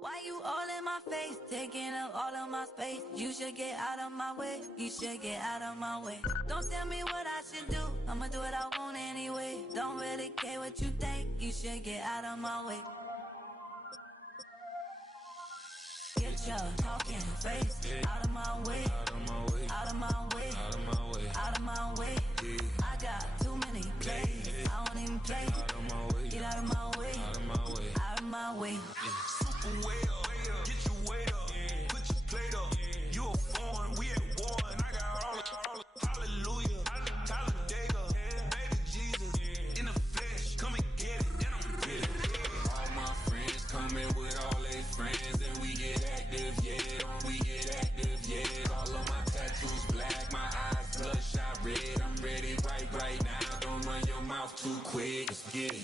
Why you all in my face, taking up all of my space? You should get out of my way, you should get out of my way. Don't tell me what I should do, I'ma do what I want anyway. Don't really care what you think, you should get out of my way. Get your talking face out of my way, out of my way, out of my way, out of my way. I got too many plays, I don't even play. Get out of my way, out of my way, out of my way. Super way up, get your weight up, put your plate up. You a foreign, we at war, and I got all the hallelujah, Talladega, baby Jesus, in the flesh, come and get it, then I'm with it. All my friends coming with all their friends, and we get active, yeah, don't we get active, yeah. All of my tattoos black, my eyes bloodshot red, I'm ready right now. Don't run your mouth too quick, let's get it.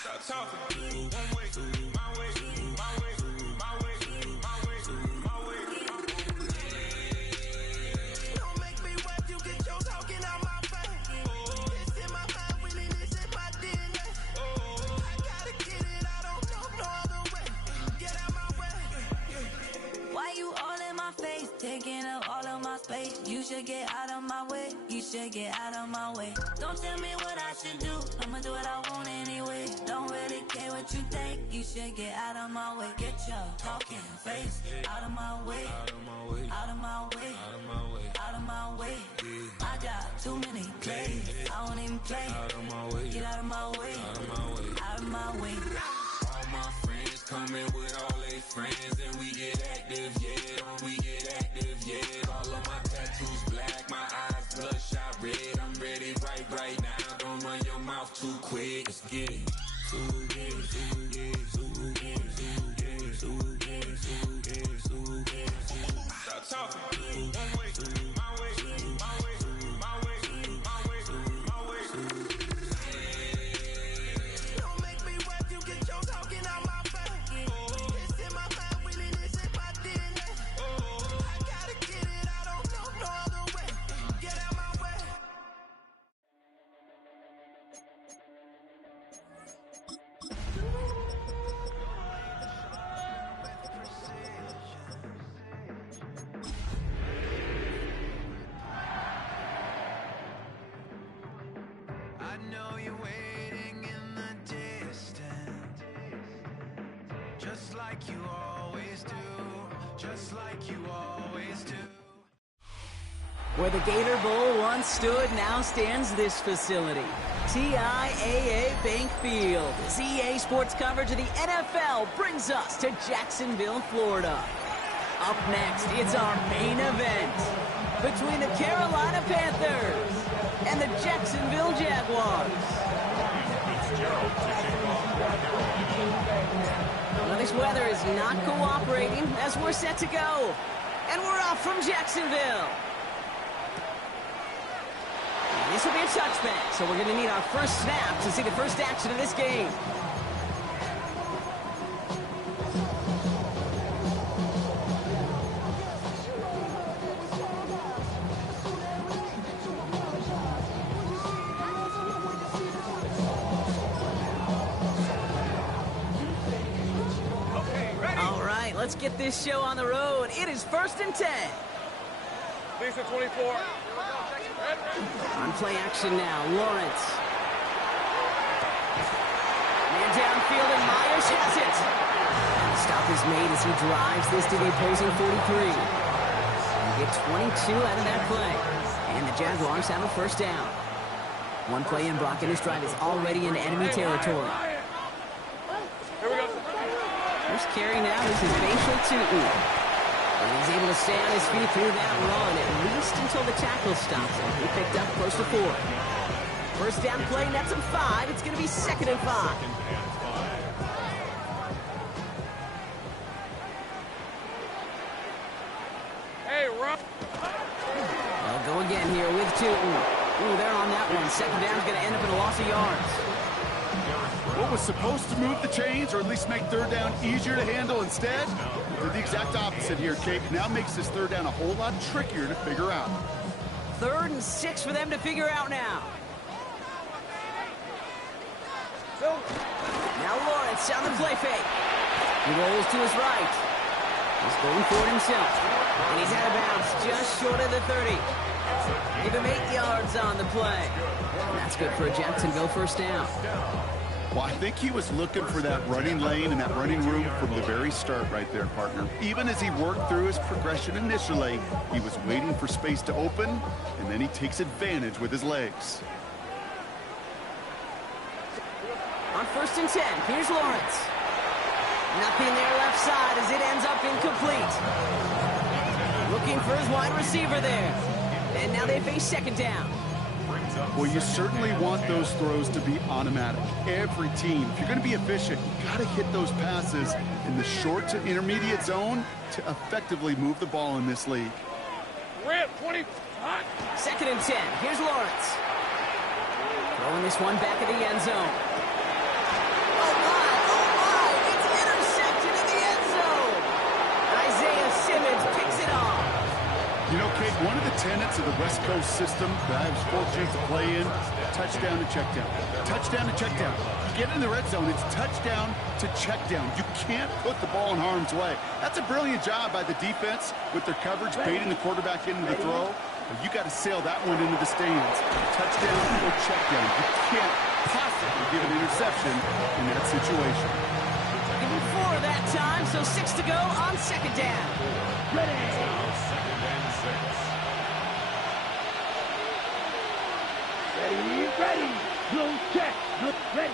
Stop talking. One way, my way, my way, my way, my way, my way. Don't make me wet, you get your talking out my face. It's in my mind, winning this in my DNA. I gotta get it, I don't know no other way. Get out my way. Why you all in my face, taking up all of my space? You should get out of my way, you should get out of my way. Don't tell me what I should do, I'ma do what I want anyway. Don't really care what you think, you should get out of my way. Get your talking face out of my way, out of my way, out of my way, out of my way, out of my way. I got too many plays, I don't even play. Out of my way, get out of my way, out of my way, out of my way. All my friends coming with all their friends, and we get active, yeah, don't we get active, yeah. All of my tattoos black, my eyes bloodshot red, I'm ready right now. Don't run your mouth too quick, let's get it. Stop talking. One way, my way, my way, my way, my way, my way. Don't make me wet, you get your talking out my face. It's in my mind, winning this in my DNA. I gotta get it, I don't know no other way. Get out my way. I know you're waiting in the distance, just like you always do, just like you always do. Where the Gator Bowl once stood, now stands this facility. TIAA Bank Field. As EA Sports coverage of the NFL brings us to Jacksonville, Florida. Up next, it's our main event between the Carolina Panthers and the Jacksonville Jaguars. Well, this weather is not cooperating as we're set to go. And we're off from Jacksonville. This will be a touchback, so we're going to need our first snap to see the first action of this game. All right, let's get this show on the road. It is 1st and 10. Lisa 24. On play action now, Lawrence. Man downfield, and Myers has it. And the stop is made as he drives this to the opposing 43. And get 22 out of that play. And the Jaguars have a first down. One play in, Brock, and his drive is already in enemy territory. Here we go. First carry now is his Basil Tootin. And he's able to stay on his feet through that run, at least until the tackle stops him. He picked up close to 4. First down play, nets him 5. It's going to be 2nd and 5. Hey, run. They'll go again here with Tootin. Ooh, they're on that one. Second down's going to end up in a loss of yards. What was supposed to move the chains, or at least make third down easier to handle instead, did the exact opposite here, Kate. Now makes this third down a whole lot trickier to figure out. 3rd and 6 for them to figure out now. Now Lawrence on the play fake. He rolls to his right. He's going for it himself. And he's out of bounds just short of the 30. Give him 8 yards on the play. And that's good for a Jacksonville first down. Well, I think he was looking for that running lane and that running room from the very start right there, partner. Even as he worked through his progression initially, he was waiting for space to open, and then he takes advantage with his legs. On 1st and 10, here's Lawrence. Nothing there left side as it ends up incomplete. Looking for his wide receiver there. And now they face 2nd down. Well, you certainly want those throws to be automatic. Every team, if you're going to be efficient, you got to hit those passes in the short to intermediate zone to effectively move the ball in this league. Rip, 25. 2nd and 10, here's Lawrence. Throwing this one back at the end zone. Oh my, it's intercepted in the end zone. Isaiah Simmons picks it off. You know, Kate, one of the tenets of the West Coast system that I was fortunate to play in, touchdown to check down. Touchdown to check down. You get in the red zone, it's touchdown to check down. You can't put the ball in harm's way. That's a brilliant job by the defense with their coverage, baiting the quarterback into the throw. But you got to sail that one into the stands. Touchdown or check down. You can't possibly give an interception in that situation. Give him 4 that time, so 6 to go on 2nd down. Ready. Ready. Blue check. Look ready.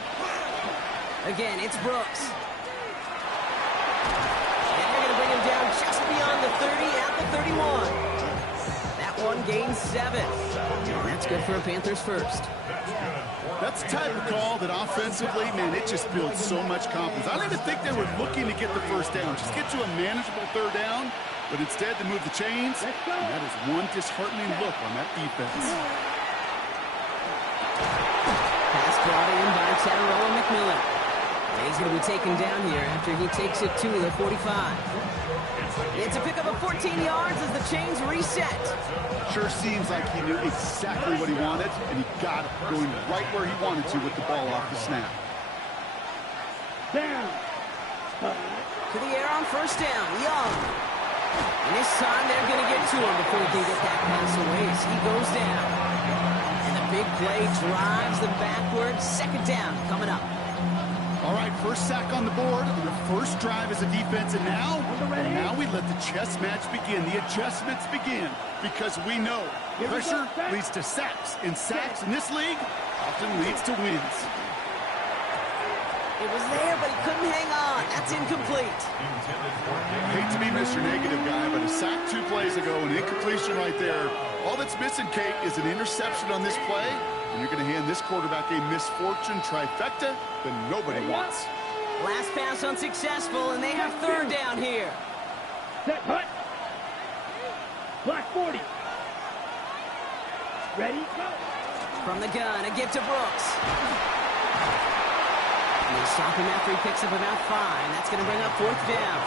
Again, it's Brooks. And they're going to bring him down just beyond the 30 at the 31. That one gains 7. And that's good for a Panthers first. That's the type of call that offensively, man, it just builds so much confidence. I don't even think they were looking to get the first down. Just get to a manageable 3rd down, but instead they move the chains. And that is one disheartening look on that defense. Pass brought in by Tyrell McMillan. And he's going to be taken down here after he takes it to the 45. It's a pickup of 14 yards as the chains reset. Sure seems like he knew exactly what he wanted, and he got it going right where he wanted to with the ball off the snap. Down. To the air on 1st down, Young. And this time they're going to get to him before he can get that pass away as he goes down. And the big play drives them backwards. 2nd down coming up. All right, first sack on the board, and the first drive as a defense, and now we let the chess match begin. The adjustments begin, because we know pressure leads to sacks, and sacks in this league often leads to wins. It was there, but he couldn't hang on. That's incomplete. Hate to be Mr. Negative guy, but a sack 2 plays ago, an incompletion right there. All that's missing, Kate, is an interception on this play, and you're going to hand this quarterback a misfortune trifecta that nobody wants. Last pass unsuccessful, and they have 3rd down here. Set, hut. Block 40. Ready, go. From the gun, a give to Brooks. And they stop him after he picks up about 5. That's going to bring up 4th down.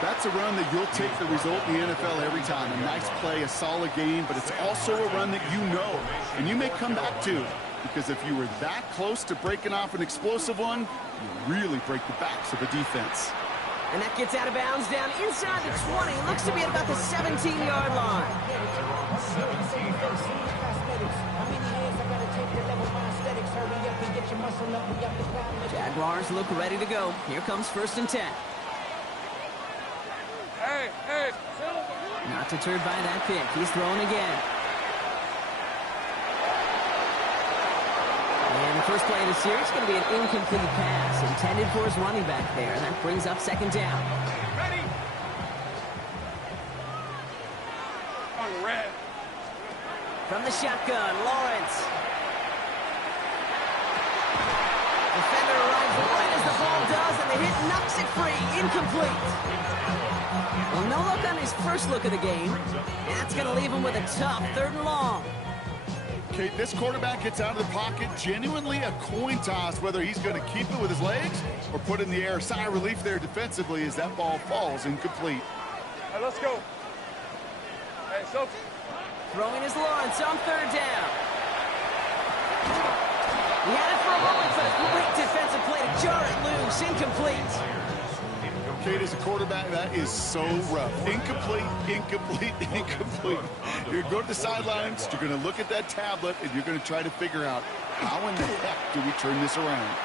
That's a run that you'll take the result in the NFL every time. A nice play, a solid game, but it's also a run that you know, and you may come back to. Because if you were that close to breaking off an explosive one, you really break the backs of the defense. And that gets out of bounds down inside the 20. It looks to be at about the 17-yard line. Jaguars look ready to go. Here comes 1st and 10. Hey. Not deterred by that pick. He's throwing again. And the first play of the series is going to be an incomplete pass intended for his running back there. And that brings up 2nd down. Ready. On red. From the shotgun, Lawrence. Defender arrives right as the ball does, and the hit knocks it free. Incomplete. Well, no look on his first look of the game. And that's going to leave him with a tough 3rd and long. Okay, this quarterback gets out of the pocket, genuinely a coin toss, whether he's going to keep it with his legs or put it in the air. Sigh of relief there defensively as that ball falls incomplete. All right, let's go. Hey, Sophie. Throwing is Lawrence on third down. He had it for a moment, but a great defensive play to jar it loose. Incomplete. Kate, as a quarterback, that is so rough. Incomplete, incomplete, incomplete. You're going to go to the sidelines, you're going to look at that tablet, and you're going to try to figure out how in the heck do we turn this around.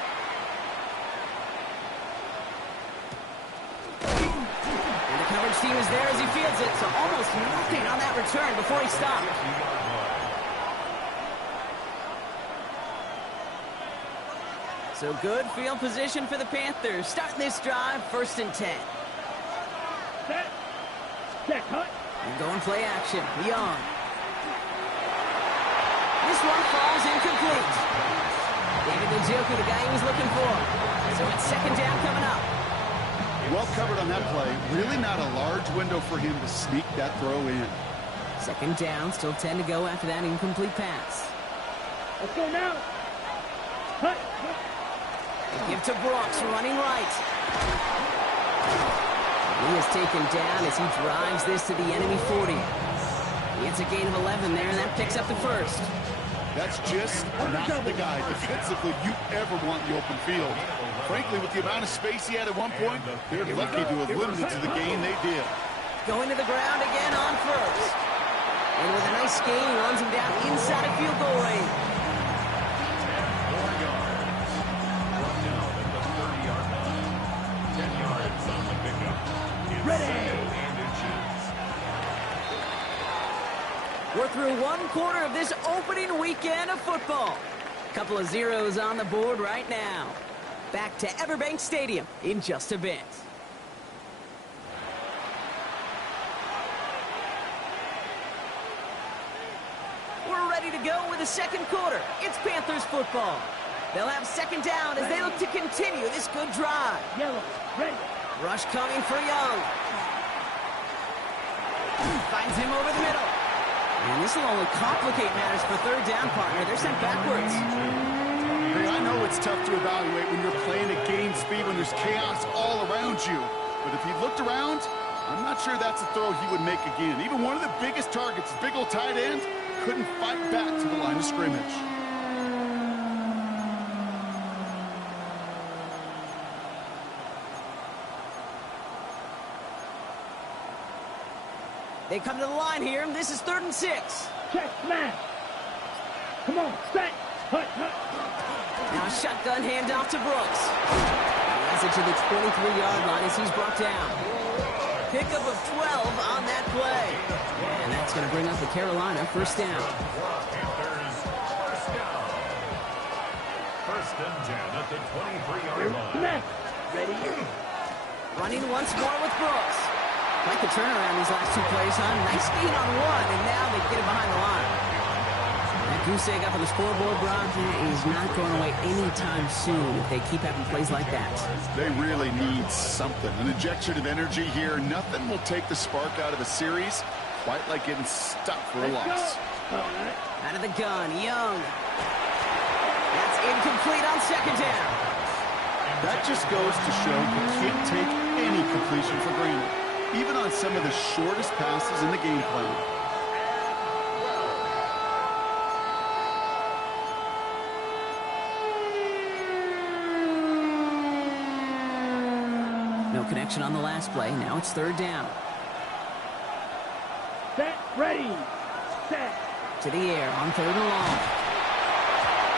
And the coverage team is there as he fields it, so almost nothing on that return before he stopped. So good field position for the Panthers. Starting this drive, 1st and 10. Set. Check, hut. And going play action. Young. This one falls incomplete. David Njoku, the guy he was looking for. So it's 2nd down coming up. Well covered on that play. Really not a large window for him to sneak that throw in. 2nd down, still 10 to go after that incomplete pass. Let's go now. Hut. Give to Brooks, running right. He is taken down as he drives this to the enemy 40. He gets a gain of 11 there, and that picks up the 1st. That's just not the guy defensively you ever want in the open field. Frankly, with the amount of space he had at one point, they're lucky to have limited to the gain they did. Going to the ground again on 1st. And with a nice gain, he runs him down inside of field goal range. We're through 1 quarter of this opening weekend of football. Couple of zeros on the board right now. Back to Everbank Stadium in just a bit. We're ready to go with the 2nd quarter. It's Panthers football. They'll have 2nd down as they look to continue this good drive. Yellow. Ready. Rush coming for Young. Finds him over the middle. And this will only complicate matters for 3rd down, partner. They're sent backwards. Hey, I know it's tough to evaluate when you're playing at game speed, when there's chaos all around you. But if he looked around, I'm not sure that's a throw he would make again. Even one of the biggest targets, big old tight end, couldn't fight back to the line of scrimmage. They come to the line here. This is 3rd and 6. Check, smash. Come on, set. Hut, hut. Now a shotgun handoff to Brooks. He has it to the 23-yard line as he's brought down. Pickup of 12 on that play. And that's going to bring up the Carolina 1st down. First and 10 at the 23-yard line. Smash. Ready. Running once more with Brooks. Like the turnaround these last 2 plays, huh? Nice gain on 1, and now they get it behind the line. That goose egg up on the scoreboard, Brock, is not going away anytime soon if they keep having plays like that. They really need something. An injection of energy here. Nothing will take the spark out of a series quite like getting stuck for a loss. Out of the gun, Young. That's incomplete on 2nd down. That just goes to show you can't take any completion for granted, even on some of the shortest passes in the game plan. No connection on the last play. Now it's 3rd down. Set. Ready. Set. To the air on 3rd and long.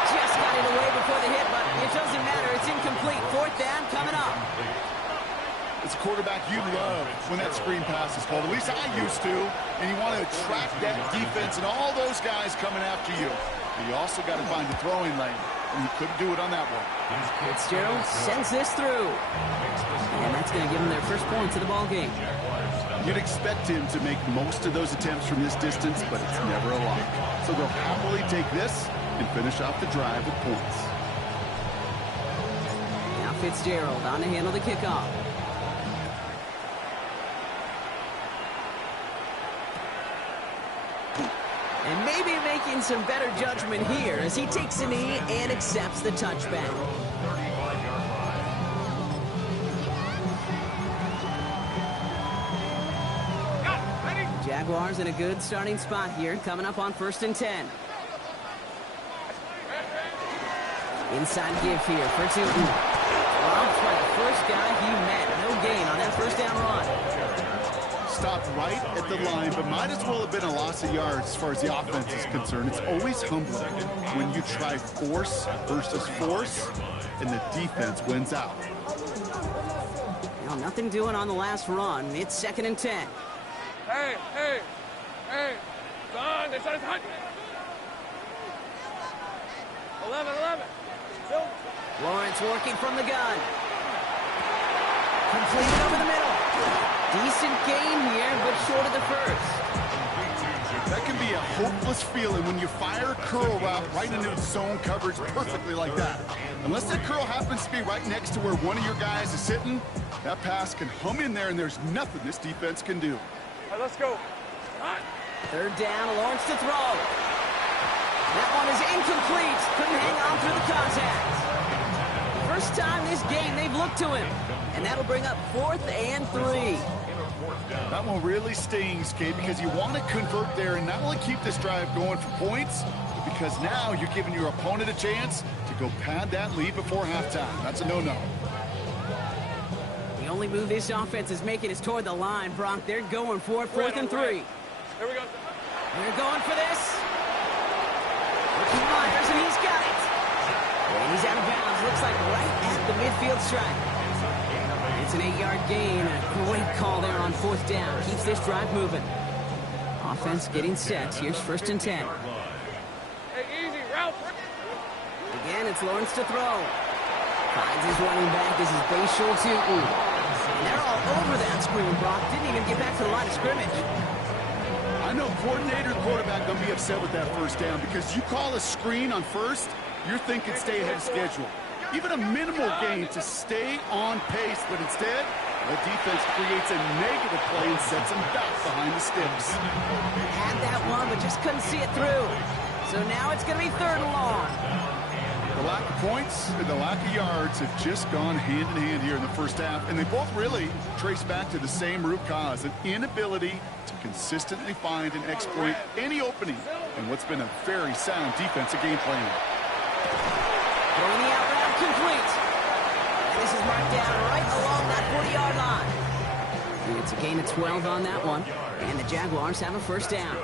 Just got it away before the hit, but it doesn't matter. It's incomplete. 4th down coming up. As a quarterback, you love when that screen pass is called. At least I used to. And you want to attract that defense and all those guys coming after you. But you also got to find the throwing lane. And he couldn't do it on that one. Fitzgerald sends this through. And that's going to give them their 1st points of the ball game. You'd expect him to make most of those attempts from this distance, but it's never a lock. So they'll happily take this and finish off the drive with points. Now Fitzgerald on to handle the kickoff. And maybe making some better judgment here as he takes a knee and accepts the touchback. Jaguars in a good starting spot here, coming up on 1st and 10. Inside give here for 2. Robbed by the first guy he met. No gain on that first down run. Stopped right at the line, but might as well have been a loss of yards as far as the offense is concerned. It's always humbling when you try force versus force, and the defense wins out. Now, nothing doing on the last run. It's 2nd and 10. Hey, son, they started hunting. 11. Lawrence working from the gun. Completed over the middle. Decent gain here, but short of the first. That can be a hopeless feeling when you fire a curl route right into zone coverage perfectly like that. Unless that curl happens to be right next to where one of your guys is sitting, that pass can hum in there, and there's nothing this defense can do. All right, let's go. Hot. 3rd down, Lawrence to throw. That one is incomplete. Couldn't hang on through the contact. First time this game they've looked to him. And that'll bring up 4th and 3. That one really stings, Kate, because you want to convert there and not only keep this drive going for points, but because now you're giving your opponent a chance to go pad that lead before halftime. That's a no-no. The only move this offense is making is toward the line, Brock. They're going for it, 4th and 3. Here we go. They're going for this. Rookie Myers, and he's got it. And he's out of bounds. Looks like right at the midfield stripe. It's an 8-yard gain. A great call there on 4th down. Keeps this drive moving. Offense getting set. Here's 1st and 10. Hey, easy, Ralph. Again, it's Lawrence to throw. Finds his running back. This is Bayshore Tootin. And they're all over that screen, Brock. Didn't even get back to the line of scrimmage. I know coordinator and quarterback going to be upset with that first down because you call a screen on first, you're thinking stay ahead of schedule. Even a minimal gain to stay on pace, but instead, the defense creates a negative play and sets them back behind the sticks. Had that one, but just couldn't see it through. So now it's going to be 3rd and long. The lack of points and the lack of yards have just gone hand in hand here in the first half, and they both really trace back to the same root cause, an inability to consistently find and exploit any opening in what's been a very sound defensive game plan. Throwing the out route complete. And this is marked down right along that 40-yard line. And it's a gain of 12 on that one. And the Jaguars have a 1st down.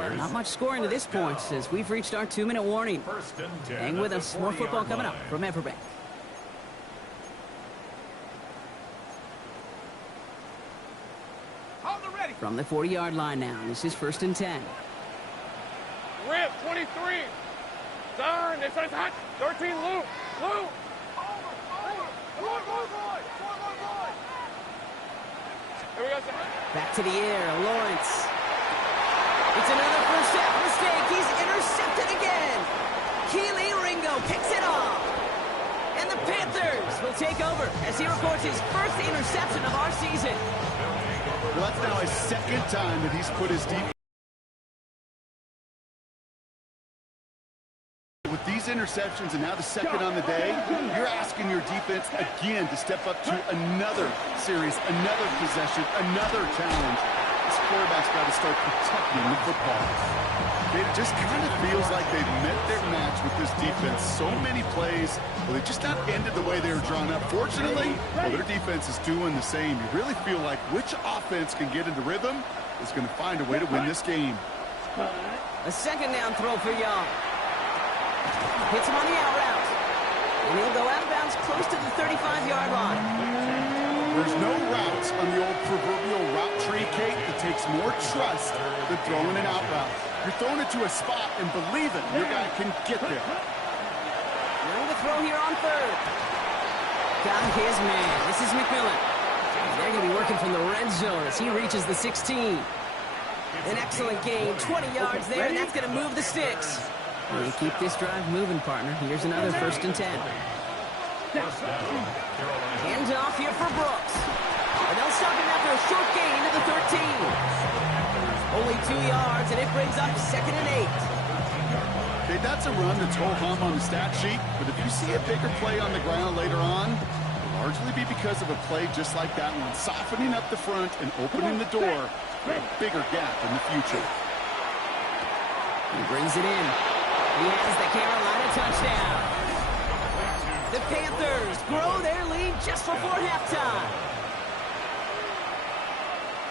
And not much scoring to this point as we've reached our 2-minute warning. Hang with us. More football coming up from Everbank. From the 40-yard line now. This is 1st and 10. Rip, 23. Son, they started hot. 13, Lou. Here we go, son. Back to the air, Lawrence. It's another first half mistake. He's intercepted again. Keely Ringo picks it off. And the Panthers will take over as he records his first interception of our season. Well, that's now his 2nd time that he's put his defense. With these interceptions and now the 2nd on the day, you're asking your defense again to step up to another series, another possession, another challenge. This quarterback's got to start protecting the football. It just kind of feels like they've met their match with this defense. So many plays, well, they just not ended the way they were drawn up. Fortunately, well, their defense is doing the same. You really feel like which offense can get into rhythm is going to find a way to win this game. A 2nd down throw for Young. Hits him on the out route. And he'll go out of bounds close to the 35-yard line. There's no route on the old proverbial route tree, Kate, that takes more trust than throwing an out route. You're throwing it to a spot and believing your guy can get there. Now the throw here on 3rd. Got his man. This is McMillan. They're going to be working from the red zone as he reaches the 16. An excellent gain. 20 yards there, and that's going to move the sticks. They keep this drive moving, partner. Here's another 1st and 10. Hands off here for Brooks. And they'll stop him after a short gain to the 13. Only 2 yards, and it brings up 2nd and 8. Okay, that's a run that's ho-hum on the stat sheet, but if you see a bigger play on the ground later on, it'll largely be because of a play just like that one, softening up the front and opening the door for a bigger gap in the future. He brings it in. He has the Carolina touchdown. The Panthers grow their lead just before halftime.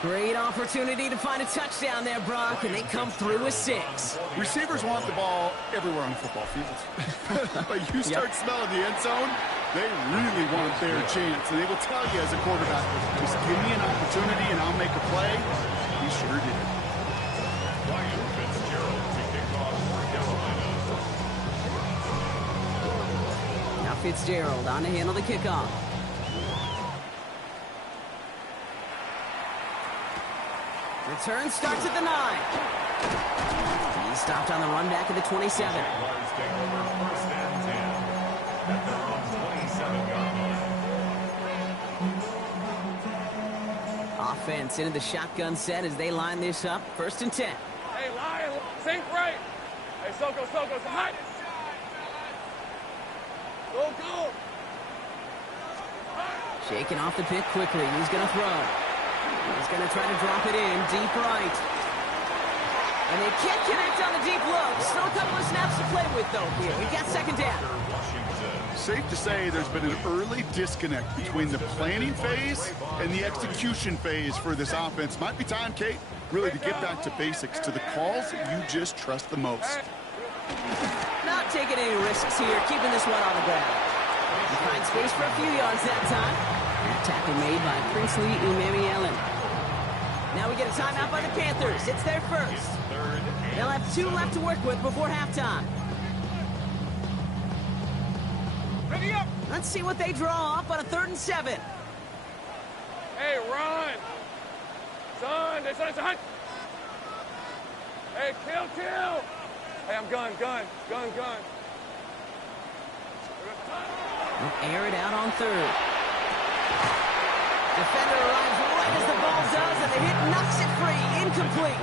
Great opportunity to find a touchdown there, Brock, and they come through with 6. Receivers want the ball everywhere on the football field. But you start smelling the end zone, they really want their chance. And they will tell you as a quarterback, just give me an opportunity and I'll make a play. He sure did. Now Fitzgerald on to handle the kickoff. Return starts at the 9. He's stopped on the run back at the 27. Offense into the shotgun set as they line this up. 1st and 10. Hey, Lion, sink right. Hey, Soko, hot. Go. Shaking off the pick quickly. He's going to throw. He's going to try to drop it in deep right. And they can't connect on the deep low. Still a couple of snaps to play with, though, here. We've got 2nd down. Safe to say there's been an early disconnect between the planning phase and the execution phase for this offense. Might be time, Kate, really to get back to basics, to the calls that you just trust the most. Not taking any risks here, keeping this one on the ground. He finds space for a few yards that time. Tackle made by Princely Umemi-Ellen. Now we get a timeout by the Panthers. It's their first. They'll have 2 left to work with before halftime. Ready up. Let's see what they draw up on a 3rd and 7. Hey, run. Son, it's a hunt. Hey, kill. Hey, I'm gun. They'll air it out on 3rd. Defender arrives right as the ball does, and the hit knocks it free. Incomplete.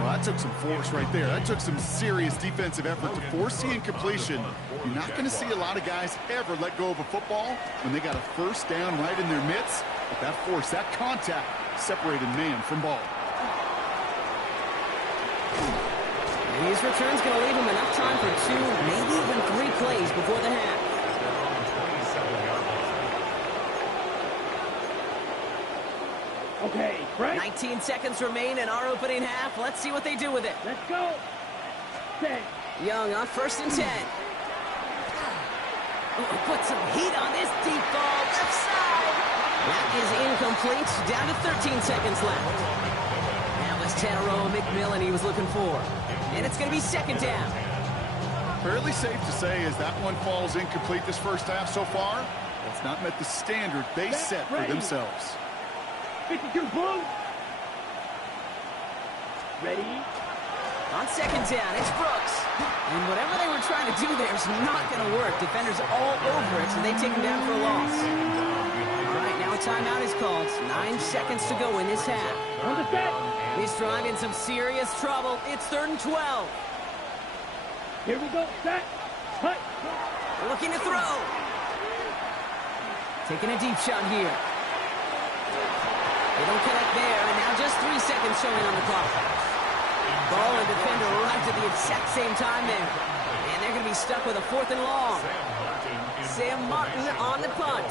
Well, that took some force right there. That took some serious defensive effort to force the incompletion. You're not going to see a lot of guys ever let go of a football when they got a 1st down right in their midst. But that force, that contact, separated man from ball. And these returns going to leave him enough time for 2, maybe even 3 plays before the half. Okay, right. 19 seconds remain in our opening half. Let's see what they do with it. Let's go. Set. Young on 1st and 10. Put some heat on this deep ball. Left side. That is incomplete. Down to 13 seconds left. That was Tanaroa McMillan he was looking for. And it's going to be 2nd down. Fairly safe to say as that one falls incomplete this first half so far, it's not met the standard they set for themselves. 52 blue. Ready. On 2nd down, it's Brooks. And whatever they were trying to do there is not going to work. Defenders all over it, so they take him down for a loss. All right, now a timeout is called. 9 seconds to go in this half. On the set. This drive in some serious trouble. It's 3rd and 12. Here we go. Set. Hut. Looking to throw. Taking a deep shot here. They don't connect there, and now just 3 seconds showing on the clock. Ball and defender arrived at the exact same time there. And they're going to be stuck with a 4th and long. Sam Martin on the punt.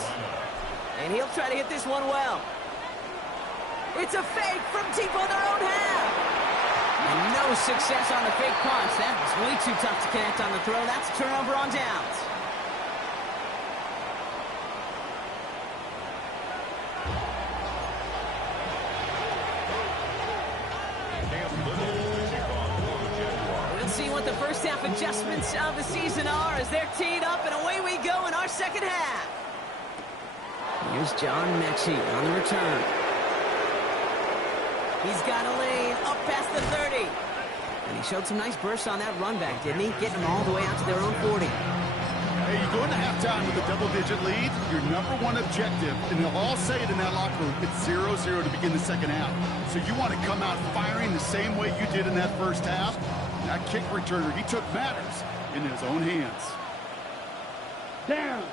And he'll try to hit this one well. It's a fake from deep on their own half. And no success on the fake punch. That was way too tough to connect on the throw. That's a turnover on downs. See what the first half adjustments of the season are as they're teed up, and away we go in our 2nd half. Here's John Mechie on the return. He's got a lane up past the 30. And he showed some nice bursts on that run back, didn't he? Getting them all the way out to their own 40. Hey, you go into halftime with a double-digit lead, your number one objective, and they'll all say it in that locker room, it's 0-0 to begin the second half. So you want to come out firing the same way you did in that first half. That kick returner, he took matters in his own hands. Down.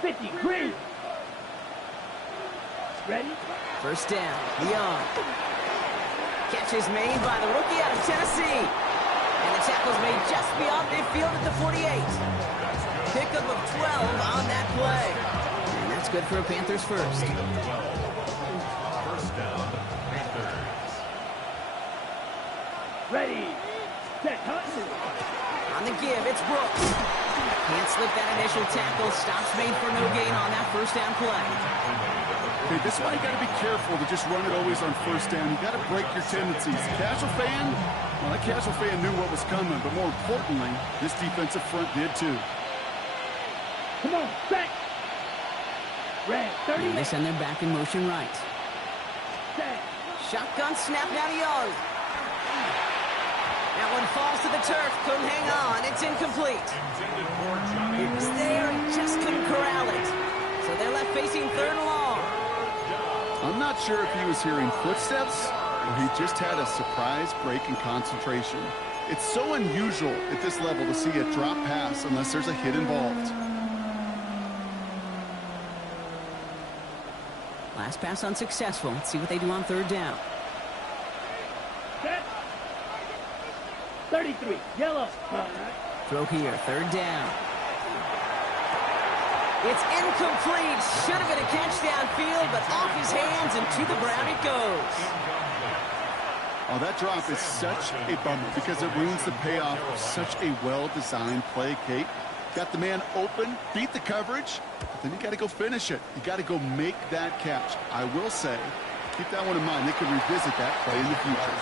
50, green. Ready? First down, Young. Catch is made by the rookie out of Tennessee. And the tackle's made just beyond midfield at the 48. Pickup of 12 on that play. And that's good for a Panthers first. First down, Panthers. Ready. Set, hunt. On the give, it's Brooks. Can't slip that initial tackle. Stops made for no gain on that first down play. Okay, this is why you got to be careful to just run it always on first down. You got to break your tendencies. Casual fan, well, that casual fan knew what was coming, but more importantly, this defensive front did too. Come on, set. Red, 30. And they send their back in motion right. Set. Shotgun snap now to Young. That one falls to the turf. Couldn't hang on. It's incomplete. It was there and just couldn't corral it. So they're left facing third and long. I'm not sure if he was hearing footsteps or he just had a surprise break in concentration. It's so unusual at this level to see a drop pass unless there's a hit involved. Last pass unsuccessful. Let's see what they do on third down. Set. 33, yellow. All right. Throw here, third down. It's incomplete. Should have been a catch downfield, but off his hands and to the ground it goes. Oh, that drop is such a bummer because it ruins the payoff of such a well-designed play, Kate. Got the man open, beat the coverage, but then you got to go finish it. You got to go make that catch. I will say, keep that one in mind. They could revisit that play in the future.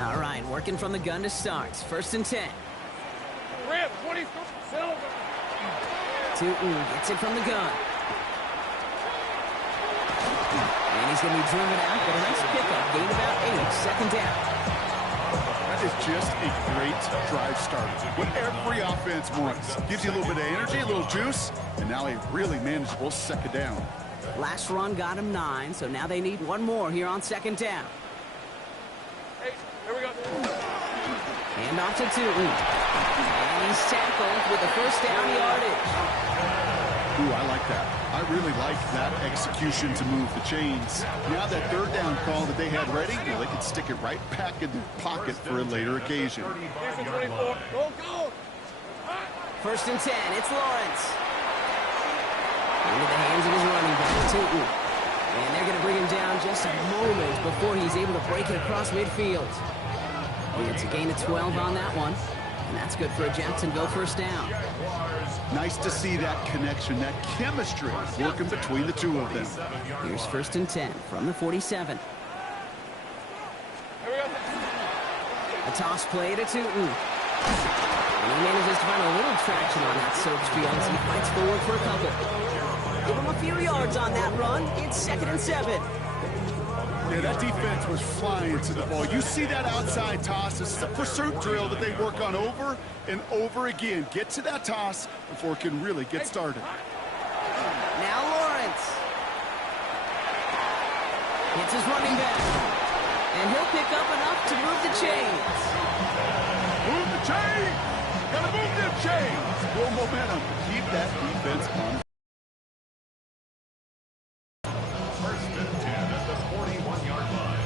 All right, working from the gun to start. First and 10. Rip, 20, Silver. Tootin gets it from the gun. And he's going to be driven out, but a nice pickup. Gain about 8, second down. That is just a great drive starter. What every offense wants. Gives you a little bit of energy, a little juice, and now a really manageable second down. Last run got him 9, so now they need one more here on second down. Hey, here we go. Hand off to Tootin. And he's tackled with the first down yardage. Ooh, I like that. I really like that execution to move the chains. Now that third down call that they had ready, well, they can stick it right back in their pocket for a later occasion. 24. Go, go. First and 10, it's Lawrence. Into the hands of his running back, Tootin. And they're going to bring him down just a moment before he's able to break it across midfield. It's a gain of 12 on that one. And that's good for a Jacksonville first down. Nice to see that connection, that chemistry working between the two of them. Here's first and 10 from the 47. Here we go. A toss play to Tootin. And he manages to find a little traction on that search field as he fights forward for a couple. Give him a few yards on that run. It's second and 7. Yeah, that defense was flying to the ball. You see that outside toss. This is a pursuit drill that they work on over and over again. Get to that toss before it can really get started. Now Lawrence. Hits his running back. And he'll pick up enough to move the chains. Move the chains! Gotta move them chains! More momentum. Keep that defense on. First and 10 at the 41-yard line.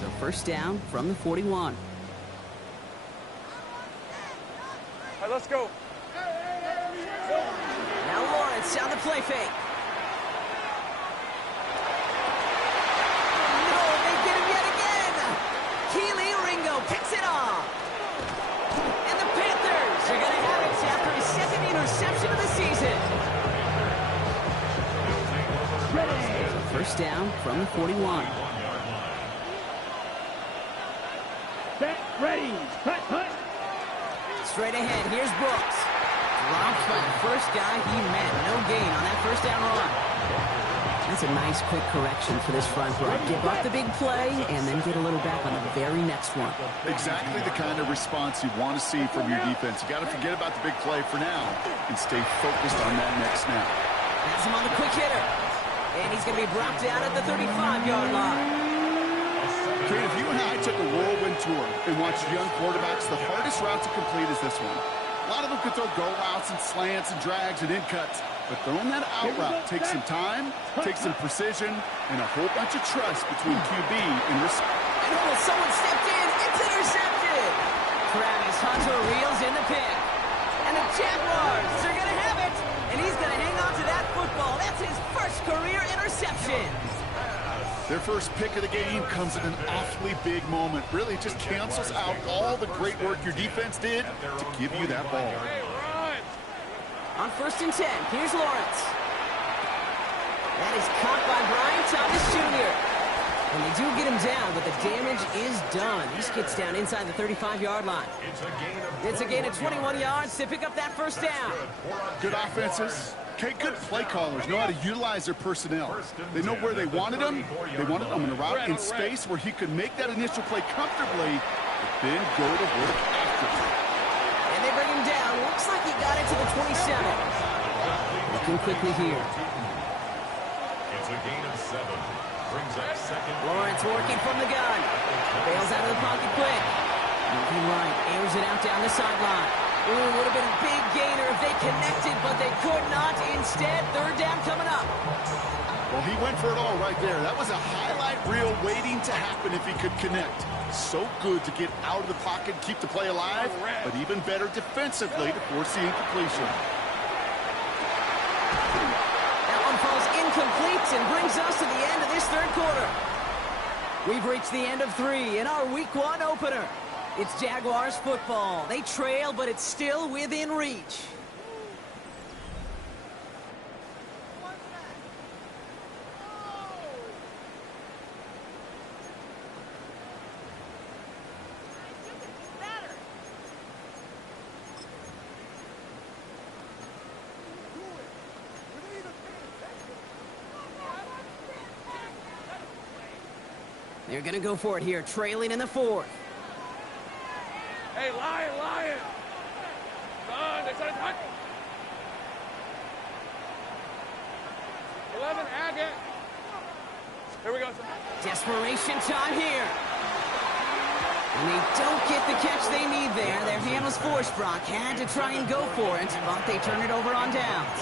So first down from the 41. All right, let's go. Now Lawrence on the play fake. No, they get him yet again. Keely Ringo picks it off. And the Panthers are going to have it after his second interception of the season. So first down from the 41. Set, ready, cut, cut. Straight ahead, here's Brooks. Dropped by the first guy he met. No gain on that first down run. That's a nice quick correction for this front row. Give up the big play and then get a little back on the very next one. Exactly the kind of response you want to see from your defense. You got to forget about the big play for now and stay focused on that next snap. That's him on the quick hitter. And he's going to be brought down at the 35-yard line. Kate, if you and I took a whirlwind tour and watched young quarterbacks, the hardest route to complete is this one. A lot of them could throw go routes and slants and drags and in cuts, but throwing that out route takes some time, takes some precision, and a whole bunch of trust between QB and receiver. And almost someone stepped in. It's intercepted. Travis Hunter reels in the pick. And the Jaguars are going to have it. And he's going to hang on to that football. That's his first career interception. Their first pick of the game comes at an awfully big moment. Really just cancels out all the great work your defense did to give you that ball. On 1st and 10, here's Lawrence. That is caught by Brian Thomas Jr. And they do get him down, but the damage is done. He gets down inside the 35-yard line. It's a gain of 21 yards to pick up that first down. Good offenses. Okay, good play callers know how to utilize their personnel. They know where they wanted him. They wanted him in a route in space where he could make that initial play comfortably, but then go to work after. And they bring him down. Looks like he got it to the 27. Looking quickly here. It's a gain of 7. Brings up second. Lawrence working from the gun. Bails out of the pocket quick. Moving right. Airs it out down the sideline. Ooh, would have been a big gainer if they connected, but they could not. Instead, 3rd down coming up. Well, he went for it all right there. That was a highlight reel waiting to happen if he could connect. So good to get out of the pocket and keep the play alive, but even better defensively to force the incompletion. That one falls incomplete and brings us to the end of this 3rd quarter. We've reached the end of 3 in our Week 1 opener. It's Jaguars football. They trail, but it's still within reach. They're going to go for it here, trailing in the 4th. Hey, Lion! Son, they said touch. 11, Agate. Here we go, son. Desperation time here. And they don't get the catch they need there. Their hand was forced. Brock had to try and go for it, but they turn it over on downs.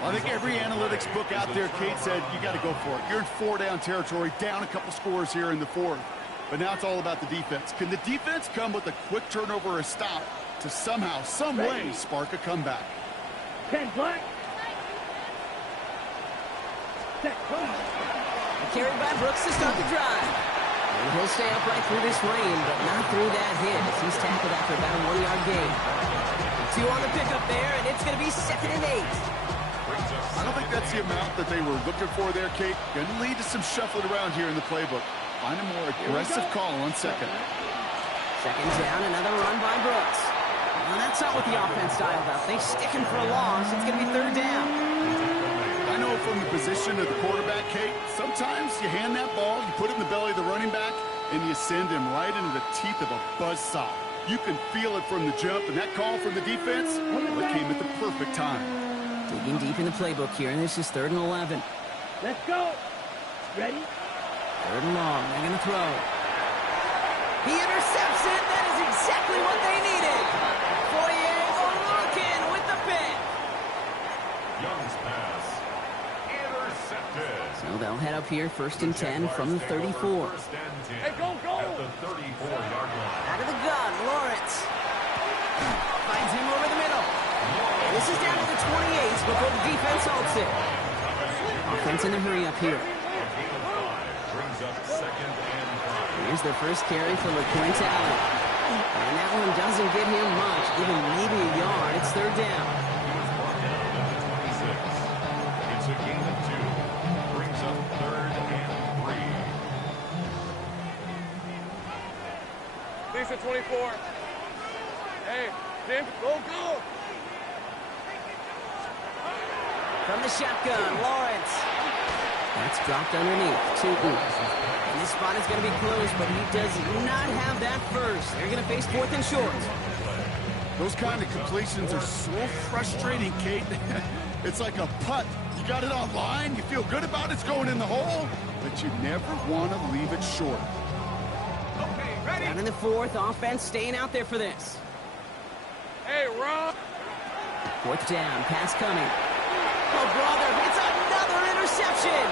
Well, I think every analytics book out there, Kate, said you got to go for it. You're in 4-down territory, down a couple scores here in the 4th. But now it's all about the defense. Can the defense come with a quick turnover or a stop to somehow, some way, spark a comeback? 10 black. Set, come. Carried by Brooks to start the drive. And he'll stay upright through this rain, but not through that hit as he's tackled after about a 1-yard gain. 2 on the pickup there, and it's going to be 2nd and 8. I don't think that's the amount that they were looking for there, Kate. Going to lead to some shuffling around here in the playbook. Find a more aggressive call on 2nd. 2nd down, another run by Brooks. Well, that's not what the offense dialed up. They stick him for a loss. It's going to be 3rd down. I know from the position of the quarterback, Kate, sometimes you hand that ball, you put it in the belly of the running back, and you send him right into the teeth of a buzzsaw. You can feel it from the jump, and that call from the defense, well, it came at the perfect time. Digging deep in the playbook here, and this is 3rd and 11. Let's go. Ready? 3rd and long. They're going to throw. He intercepts it. That is exactly what they needed. Foye Oluokun with the pick. Young's pass. Intercepted. So they'll head up here, 1st and 10 from the 34. Hey, go! At the 34-yard line. Out of the gun, Lawrence. Finds him over the middle. And this is down to the 28 before the defense halts it. Offense in a hurry up here. Brings up 2nd and 5. Here's their first carry for LeQuint Allen. And that one doesn't get him much, even maybe a yard. It's 3rd down. It's a gain of 2. Brings up 3rd and 3. Decent 24. Hey, Jim, go! From the shotgun, Lawrence. That's dropped underneath. And this spot is going to be close, but he does not have that first. They're going to face 4th and short. Those kind of completions are so frustrating, Kate. It's like a putt. You got it on line, you feel good about it's going in the hole, but you never want to leave it short. Okay, ready? Down in the 4th, offense staying out there for this. Hey, Ron. 4th down, pass coming. Oh, brother, it's another interception.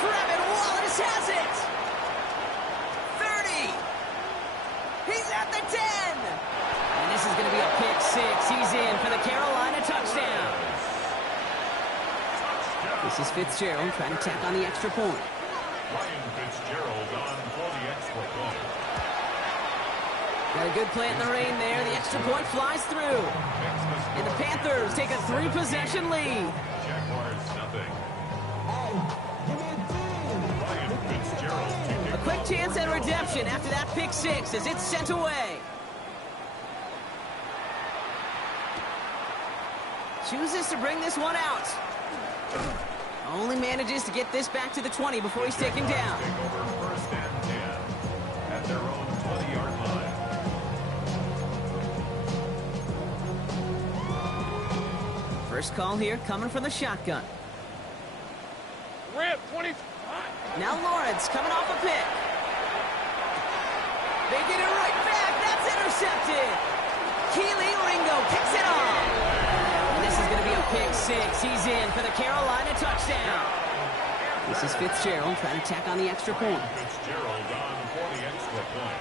Trevin Wallace has it. 30. He's at the 10. And this is going to be a pick 6. He's in for the Carolina touchdown. This is Fitzgerald trying to tack on the extra point. Ryan Fitzgerald on for the extra point. Got a good play in the rain there. The extra point flies through. And the Panthers take a 3-possession lead. Jaguars nothing. Ryan Fitzgerald to A quick chance at redemption after that pick 6 as it's sent away. Chooses to bring this one out. Only manages to get this back to the 20 before he's taken down. Take over 1st and 10 at their own 20-yard line. First call here coming from the shotgun. Rip, 20. Now Lawrence coming off a pick. They get it right back. That's intercepted. Keely Ringo picks it off. And this is going to be a pick 6. He's in for the Carolina touchdown. This is Fitzgerald trying to tack on the extra point. Fitzgerald on for the extra point.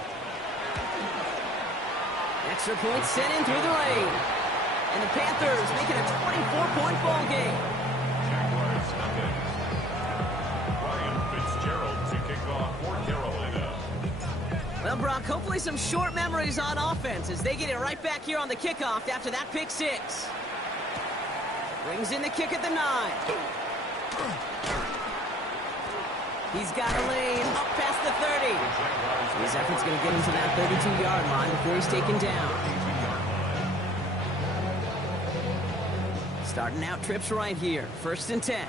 Extra point sent in through the lane. And the Panthers making a 24-point ball game. Jaguars nothing. Ryan Fitzgerald to kick off for Carolina. Well, Brock, hopefully some short memories on offense as they get it right back here on the kickoff after that pick 6. Brings in the kick at the 9. He's got a lane up past the 30. His effort's going to get him to that 32-yard line before he's taken down. Starting out trips right here. 1st and 10.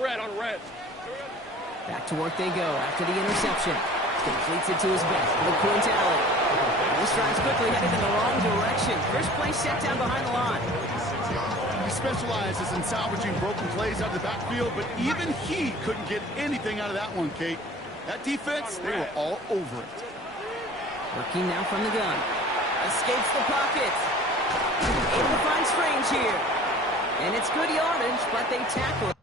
Red on red. Back to work they go after the interception. Completes it to his back for the quintality. He strides quickly, headed in the wrong direction. First play set down behind the line. He specializes in salvaging broken plays out of the backfield, but even he couldn't get anything out of that one, Kate. That defense, they were all over it. Working now from the gun. Escapes the pocket. Able to find Strange here. And it's good yardage, but they tackle it.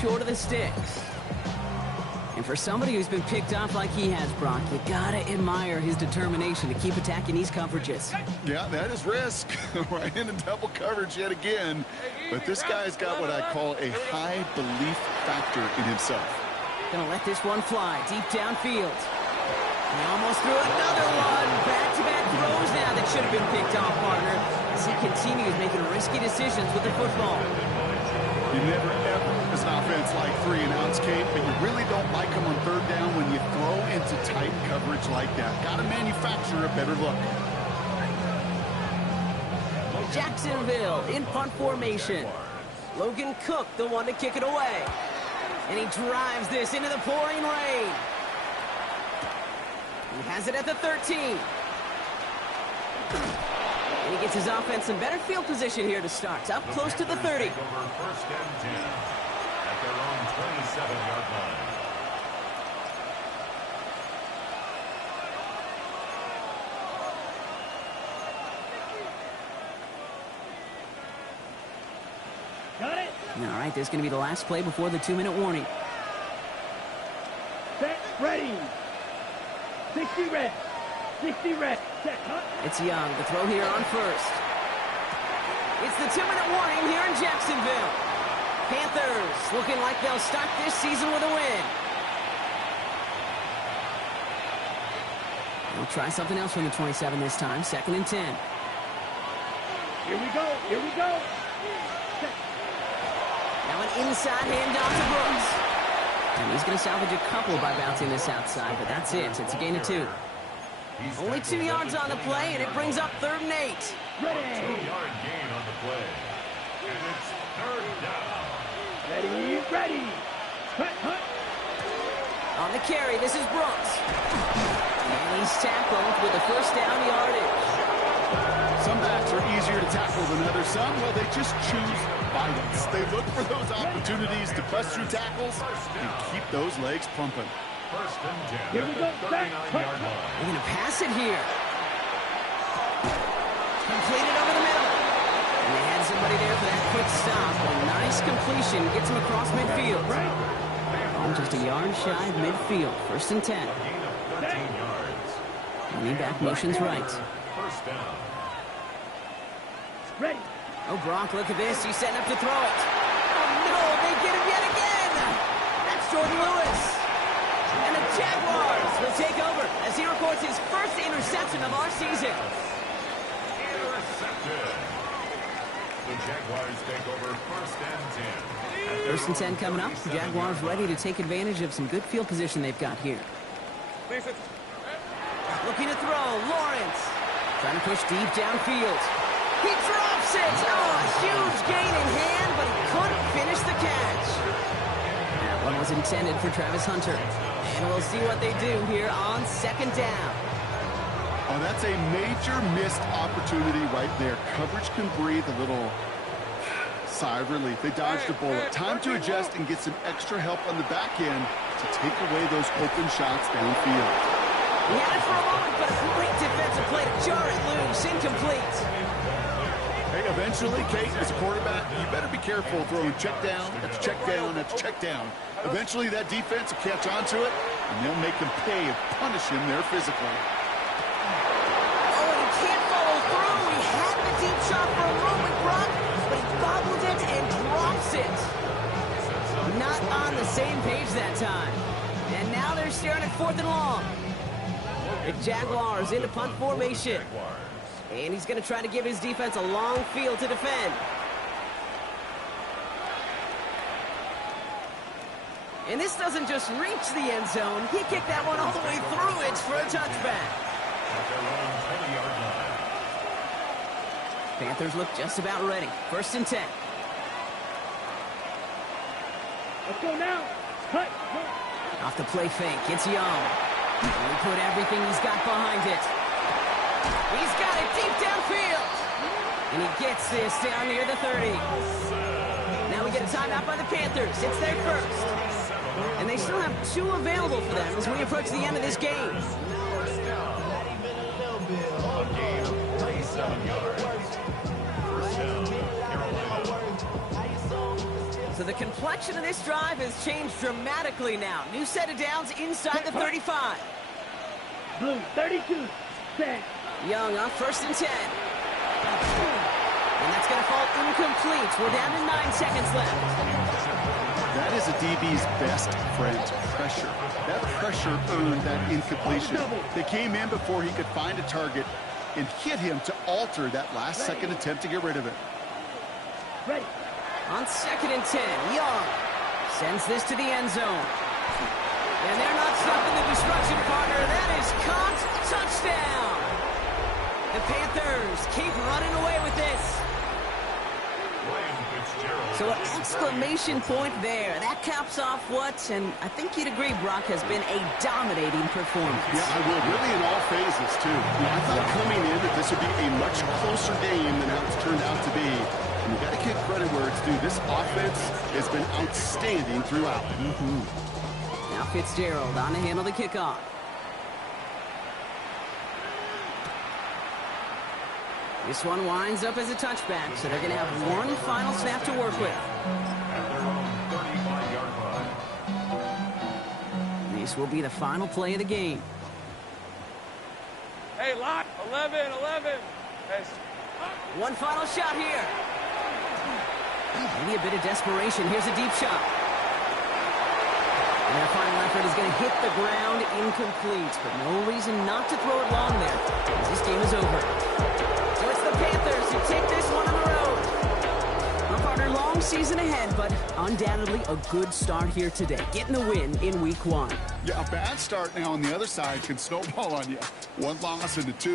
Short of the sticks. And for somebody who's been picked off like he has, Brock, you gotta admire his determination to keep attacking these coverages. Yeah, that is risk. Right into double coverage yet again. But this guy's got what I call a high belief factor in himself. Gonna let this one fly deep downfield. And he almost threw another one. Back-to-back throws now that should have been picked off, partner, as he continues making risky decisions with the football. You never ever, as an offense, like 3 and outs, Kate, but you really don't like them on 3rd down when you throw into tight coverage like that. Got to manufacture a better look. Jacksonville in punt formation. Logan Cook, the one to kick it away. And he drives this into the pouring rain. He has it at the 13. And he gets his offense in better field position here to start. Up close to the 30. Over 1st and 10 at their own 27-yard line. Got it. All right, this is going to be the last play before the 2-minute warning. Set. Ready. 60 red. 60 red. Set. Cut. It's Young, the throw here on 1st. It's the 2-minute warning here in Jacksonville. Panthers looking like they'll start this season with a win. We'll try something else from the 27 this time. 2nd and 10. Here we go. Here we go. Now an inside handoff to Brooks. And he's going to salvage a couple by bouncing this outside, but that's it. It's a gain of 2. Only 2 yards on the play, and it brings up 3rd and 8. Ready. 2-yard gain on the play. And it's 3rd down. Ready. Ready. Hut, hut. On the carry, this is Brooks. And he's tackled with the first down yardage. Some backs are easier to tackle than others. Some, well, they just choose violence. They look for those opportunities to bust through tackles and keep those legs pumping. 1st and 10. Here we go. Back. 39-yard line. They're going to pass it here. Completed over the middle. And they had somebody there for that quick stop, but a nice completion gets him across midfield. Oh, just a yard shy of midfield. 1st and 10. Gain of 13 yards. Lean back motions right. 1st down. Ready. Oh, Brock, look at this. He's setting up to throw it. Oh, no, they get him yet again. That's Jordan Lewis. And the Jaguars will take over as he records his first interception of our season. Intercepted. The Jaguars take over 1st and 10. 1st and 10 coming up. The Jaguars ready to take advantage of some good field position they've got here. Looking to throw. Lawrence. Trying to push deep downfield. He drops it. Oh, a huge gain in hand, but he couldn't finish the catch. That one was intended for Travis Hunter. And we'll see what they do here on 2nd down. Oh, that's a major missed opportunity right there. Coverage can breathe a little sigh of relief. They dodged a bullet. Time to adjust and get some extra help on the back end to take away those open shots downfield. He had it for a moment, but a great defensive play to jar it loose. Incomplete. Hey, eventually, Kate, as a quarterback, you better be careful throwing check down, that's check down, that's check down. Eventually, that defense will catch on to it, and they'll make him pay and punish him there physically. Oh, and he can't follow through. He had the deep shot for a moment, Brock, but he bobbled it and drops it. Not on the same page that time. And now they're staring at 4th and long. The Jaguars into punt formation. And he's going to try to give his defense a long field to defend. And this doesn't just reach the end zone. He kicked that one all the way through it for a touchback. Panthers look just about ready. 1st and 10. Let's go now. Hut. Off the play fake. It's Young. And he put everything he's got behind it. He's got it deep downfield. And he gets this down near the 30. Now we get a timeout by the Panthers. It's their first. And they still have 2 available for them as we approach the end of this game. A gain of 37 yards. 1st down, Carolina. So the complexion of this drive has changed dramatically now. New set of downs inside the 35. Blue, 32. Set. Young on 1st and 10. And that's going to fall incomplete. We're down to 9 seconds left. That is a DB's best friend, pressure. That pressure earned that incompletion. They came in before he could find a target and hit him to alter that last-second attempt to get rid of it. Ready. On 2nd and 10, Young sends this to the end zone. And they're not stopping the destruction, partner. That is caught. Touchdown. The Panthers keep running away with this. So an exclamation point there. That caps off what, and I think you'd agree, Brock, has been a dominating performance. Yeah, I will. Really in all phases, too. I thought coming in that this would be a much closer game than how it's turned out to be. And you got to give credit where it's due. This offense has been outstanding throughout. Now Fitzgerald on to handle the kickoff. This one winds up as a touchback, so they're going to have one final snap to work with. At their own 35-yard line. This will be the final play of the game. Hey, lock. 11. Hey, One final shot here. Maybe a bit of desperation. Here's a deep shot. And their final effort is going to hit the ground incomplete, but no reason not to throw it long there, as this game is over. So it's the Panthers who take this one end, but undoubtedly a good start here today, getting the win in week 1. Yeah, a bad start now on the other side can snowball on you. One loss into 2.